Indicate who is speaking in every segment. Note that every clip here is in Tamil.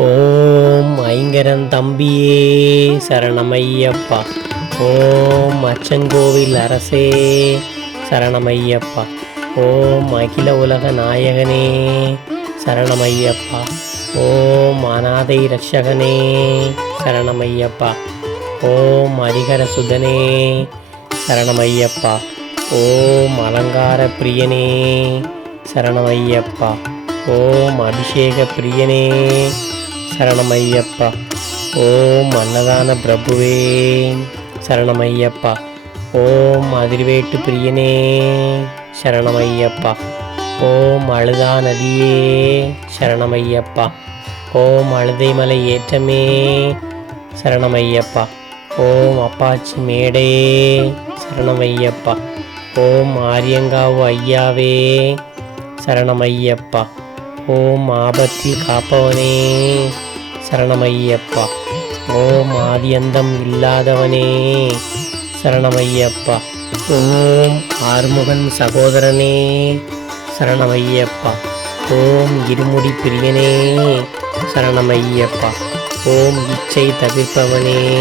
Speaker 1: ஓம் ஐங்கரன் தம்பியே சரணமையப்பா. ஓம் அச்சங்கோவில் அரசே சரணமையப்பா. ஓம் அகில உலக நாயகனே சரணமையப்பா. ஓம் அநாதை ரட்சகனே சரணமையப்பா. ஓம் ஹரிஹர சுதனே சரணமையப்பா. ஓம் அலங்கார பிரியனே சரணமையப்பா. ஓம் அபிஷேக பிரியனே சரணமையப்பா. ஓம் அன்னதான பிரபுவே. சரணமையப்பா. ஓம் அதிர்வேட்டு பிரியனே. சரணமையப்பா. ஓம் அழுதா நதியே. சரணமையப்பா. ஓம் அழுதை மலை ஏற்றமே. சரணமையப்பா. ஓம் அப்பாச்சி மேடே. சரணமையப்பா. ஓம் ஆரியங்காவு ஐயாவே. சரணமையப்பா. ஓம் ஆபத்தில் காப்பவனே. சரணமையப்பா. ஓம் ஆதியந்தம் இல்லாதவனே. சரணமையப்பா. ஓம் ஆறுமுகன் சகோதரனே. சரணமையப்பா. ஓம் இருமுடி பிரியனே. சரணமையப்பா. ஓம் இச்சை தவிர்ப்பவனே.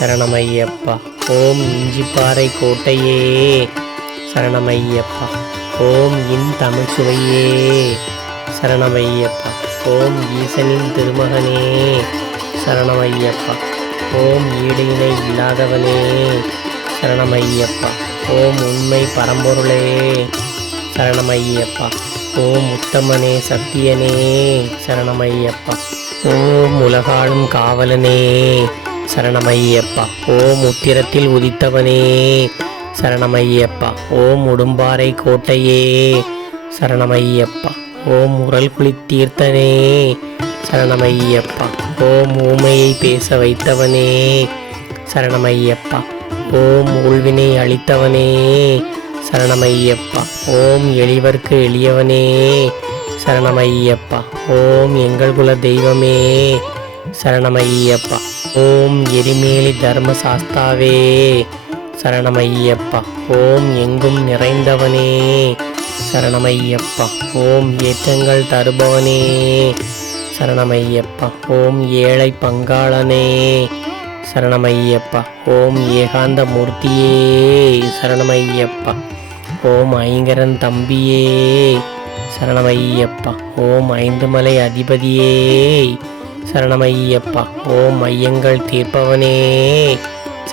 Speaker 1: சரணமையப்பா. ஓம் இஞ்சிப்பாறை கோட்டையே. சரணமையப்பா. ஓம் இன் தமிழ் சுவையே. சரணமையப்பா. ஓம் ஈசனின் திருமகனே சரணமையப்பா. ஓம் ஈடு இணை இல்லாதவனே சரணமையப்பா. ஓம் உண்மை பரம்பொருளே சரணமையப்பா. ஓம் உத்தமனே சத்தியனே சரணமையப்பா. ஓம் உலகாளும் காவலனே சரணமையப்பா. ஓம் உத்திரத்தில் உதித்தவனே சரணமையப்பா. ஓம் உடும்பாறை கோட்டையே சரணமையப்பா. ஓம் உரல் குளித்தீர்த்தனே. சரணமையப்பா. ஓம் ஊமையை பேச வைத்தவனே. சரணமையப்பா. ஓம் உள்வினை அளித்தவனே. சரணமையப்பா. ஓம் எளிவர்க்கு எளியவனே. சரணமையப்பா. ஓம் எங்கள் குல தெய்வமே. சரணமையப்பா. ஓம் எரிமேலி தர்ம சாஸ்தாவே சரணமையப்பா. ஓம் எங்கும் நிறைந்தவனே. சரணமையப்பா. ஓம் ஏற்றங்கள் தருபவனே. சரணமையப்பா. ஓம் ஏழை பங்காளனே. சரணமையப்பா. ஓம் ஏகாந்த மூர்த்தியே. சரணமையப்பா. ஓம் ஐங்கரன் தம்பியே. சரணமையப்பா. ஓம் ஐந்து மலை அதிபதியே. சரணமையப்பா. ஓம் ஐயங்கள் தீர்ப்பவனே.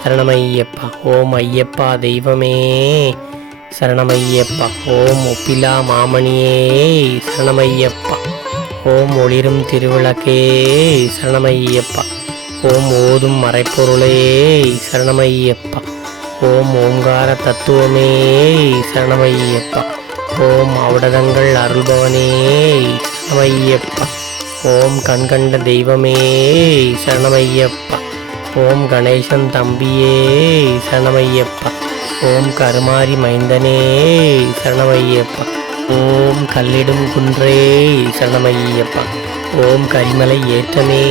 Speaker 1: சரணமையப்பா. ஓம் ஐயப்பா தெய்வமே. சரணமையப்பா. ஓம் ஒப்பிலா மாமணியே சரணமையப்பா. ஓம் ஒளிரும் திருவிளக்கே சரணமையப்பா. ஓம் ஓதும் மறைப்பொருளே சரணமையப்பா. ஓம் ஓங்கார தத்துவமே சரணமையப்பா. ஓம் அவடதங்கள் அருள்பவனே சரணமையப்பா. ஓம் கண்கண்ட தெய்வமே சரணமையப்பா. ஓம் கணேசன் தம்பியே சரணமையப்பா. ஓம் கருமாரி மைந்தனே சரணமையப்பா. ஓம் கல்லிடும் குன்றே சரணமையப்பா. ஓம் கரிமலை ஏற்றமே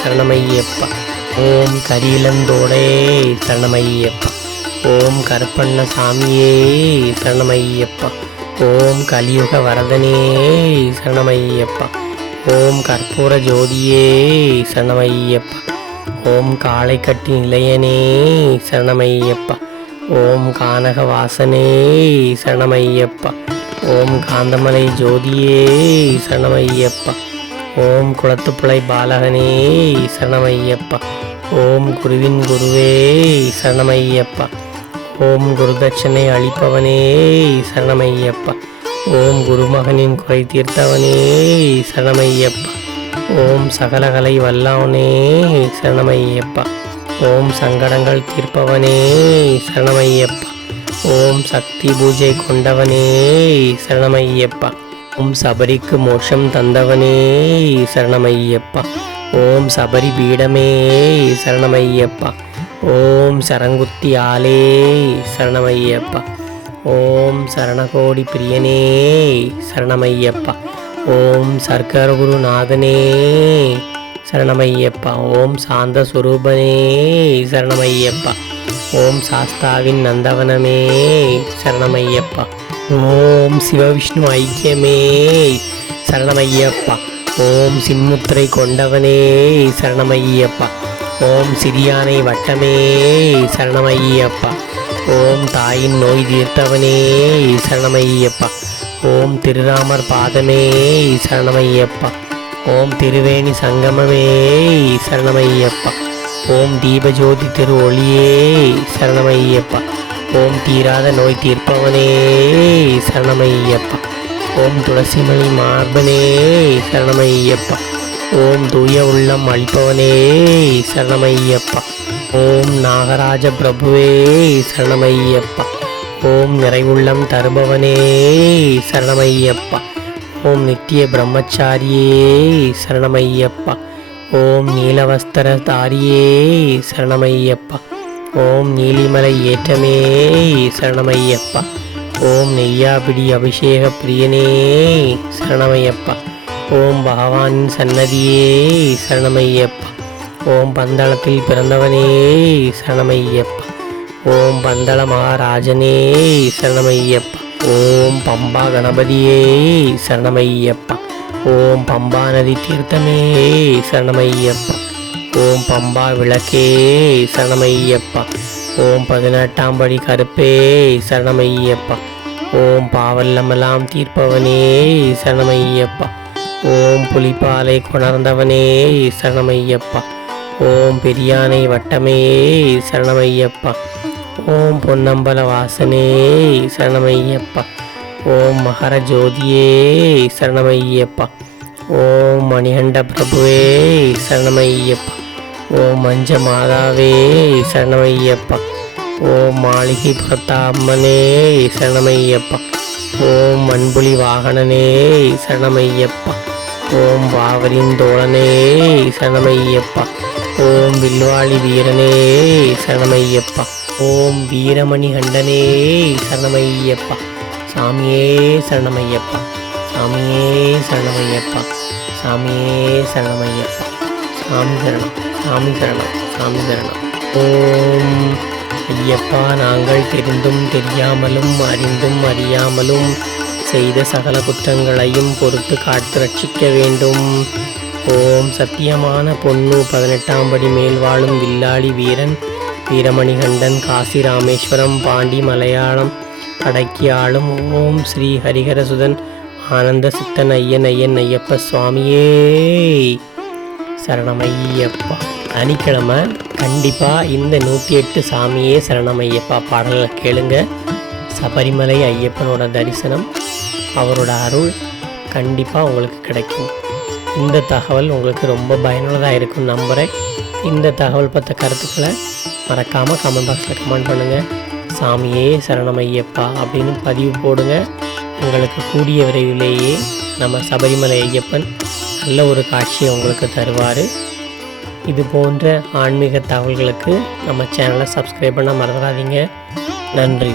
Speaker 1: சரணமையப்பா. ஓம் கரியிலந்தோடே சரணமையப்பா. ஓம் கருப்பண்ண சாமியே சரணமையப்பா. ஓம் கலியுக வரதனே சரணமையப்பா. ஓம் கற்பூர ஜோதியே சரணமையப்பா. ஓம் காளை கட்டி நிலையனே சரணமையப்பா. ஓம் கானக வாசனே சரணமையப்பா. ஓம் காந்தமலை ஜோதியே சரணமையப்பா. ஓம் குளத்துப்புழை பாலகனே சரணமையப்பா. ஓம் குருவின் குருவே சரணமையப்பா. ஓம் குருதட்சணை அளிப்பவனே சரணமையப்பா. ஓம் குருமகனின் குறை தீர்த்தவனே சரணமையப்பா. ஓம் சகலகலை வல்லவனே சரணமையப்பா. ஓம் சங்கடங்கள் தீர்ப்பவனே சரணமையப்பா. ஓம் சக்தி பூஜை கொண்டவனே சரணமையப்பா. ஓம் சபரிக்கு மோட்சம் தந்தவனே சரணமையப்பா. ஓம் சபரி பீடமே சரணமையப்பா. ஓம் சரங்குத்தி ஆலே சரணமையப்பா. ஓம் சரணகோடி பிரியனே சரணமையப்பா. ஓம் சர்க்கரகுரு நாதனே சரணமையப்பா. ஓம் சாந்த சுரூபனே சரணமையப்பா. ஓம் சாஸ்தாவின் நந்தவனமே சரணமையப்பா. ஓம் சிவவிஷ்ணு ஐக்கியமே சரணமையப்பா. ஓம் சின்முத்திரை கொண்டவனே சரணமையப்பா. ஓம் சிறியானை வட்டமே சரணமையப்பா. ஓம் தாயின் நோய் தீர்த்தவனே சரணமையப்பா. ஓம் திருராமர் பாதமே சரணமையப்பா. ஓம் திருவேணி சங்கமமே சரணமையப்பா. ஓம் தீபஜோதி திரு ஒளியே சரணமையப்பா. ஓம் தீராத நோய் தீர்ப்பவனே சரணமையப்பா. ஓம் துளசிமணி மார்பனே சரணமையப்பா. ஓம் தூய உள்ளம் அளிப்பவனே சரணமையப்பா. ஓம் நாகராஜ பிரபுவே சரணமையப்பா. ஓம் நிறைவுள்ளம் தருபவனே சரணமையப்பா. ஓம் நித்திய பிரம்மச்சாரியே சரணமையப்பா. ஓம் நீலவஸ்திரதாரியே சரணமையப்பா. ஓம் நீலிமலை ஏற்றமே சரணமையப்பா. ஓம் நெய்யாபிடி அபிஷேக பிரியனே சரணமையப்பா. ஓம் பகவான் சன்னதியே சரணமையப்பா. ஓம் பந்தளத்தில் பிறந்தவனே சரணமையப்பா. ஓம் பந்தள மகாராஜனே சரணமையப்பா. ஓம் பம்பா கணபதியே சரணமையப்பா. ஓம் பம்பா நதி தீர்த்தமே சரணமையப்பா. ஓம் பம்பா விளக்கே சரணமையப்பா. ஓம் பதினெட்டாம் படி கருப்பே சரணமையப்பா. ஓம் பாவல்லமெல்லாம் தீர்ப்பவனே சரணமையப்பா. ஓம் புலிப்பாலை கொணர்ந்தவனே சரணமையப்பா. ஓம் பெரியானை வட்டமே சரணமையப்பா. ஓம் பொன்னம்பல வாசனே சரணமையப்பா. ஓம் மகர ஜோதியே சரணமையப்பா. ஓம் மணிகண்ட பிரபுவே சரணமையப்பா. ஓம் மஞ்ச மாதாவே சரணமையப்பா. ஓம் மாளிகை புறத்தாம்மனே சரணமையப்பா. ஓம் மண்புலி வாகனனே சரணமையப்பா. ஓம் பாவரின் தோழனே சரணமையப்பா. ஓம் வில்வாளி வீரனே சரணமையப்பா. ஓம் வீரமணி கண்டனே சரணமையப்பா. சாமியே சரணமையப்பா. சாமியே சரணமையப்பா. சாமியே சரணமையப்பா. சாமி சரணம் சாமி சரணம் சாமி சரணம். ஓம் ஐயப்பா நாங்கள் தெரிந்தும் தெரியாமலும் அறிந்தும் அறியாமலும் செய்த சகல குற்றங்களையும் பொறுத்து காத்து ரட்சிக்க வேண்டும். ஓம் சத்தியமான பொன்னு பதினெட்டாம் படி மேல் வாழும் வில்லாளி வீரன் வீரமணிகண்டன் காசி ராமேஸ்வரம் பாண்டி மலையாளம் அடக்கி ஆளும் ஓம் ஸ்ரீ ஹரிஹரசுதன் ஆனந்த சித்தன் ஐயன் ஐயன் ஐயப்ப சுவாமியே. சரணமையப்பா. சனிக்கிழமை கண்டிப்பாக இந்த நூற்றி எட்டு சாமியே சரணமையப்பா பாடலை கேளுங்க. சபரிமலை ஐயப்பனோட தரிசனம் அவரோட அருள் கண்டிப்பாக உங்களுக்கு கிடைக்கும். இந்த தகவல் உங்களுக்கு ரொம்ப பயனுள்ளதாக இருக்கும் நம்புகிறேன் இந்த தகவல் பற்ற கருத்துக்களை மறக்காமல் கமெண்ட் பாக்ஸில் கமெண்ட் பண்ணுங்கள் சாமியே சரணமையப்பா அப்படின்னு பதிவு போடுங்க. உங்களுக்கு கூடிய விரைவிலேயே நம்ம சபரிமலை ஐயப்பன் நல்ல ஒரு காட்சியை உங்களுக்கு தருவார். இது போன்ற ஆன்மீக தகவல்களுக்கு நம்ம சேனலை சப்ஸ்கிரைப் பண்ண மறந்துடாதீங்க. நன்றி.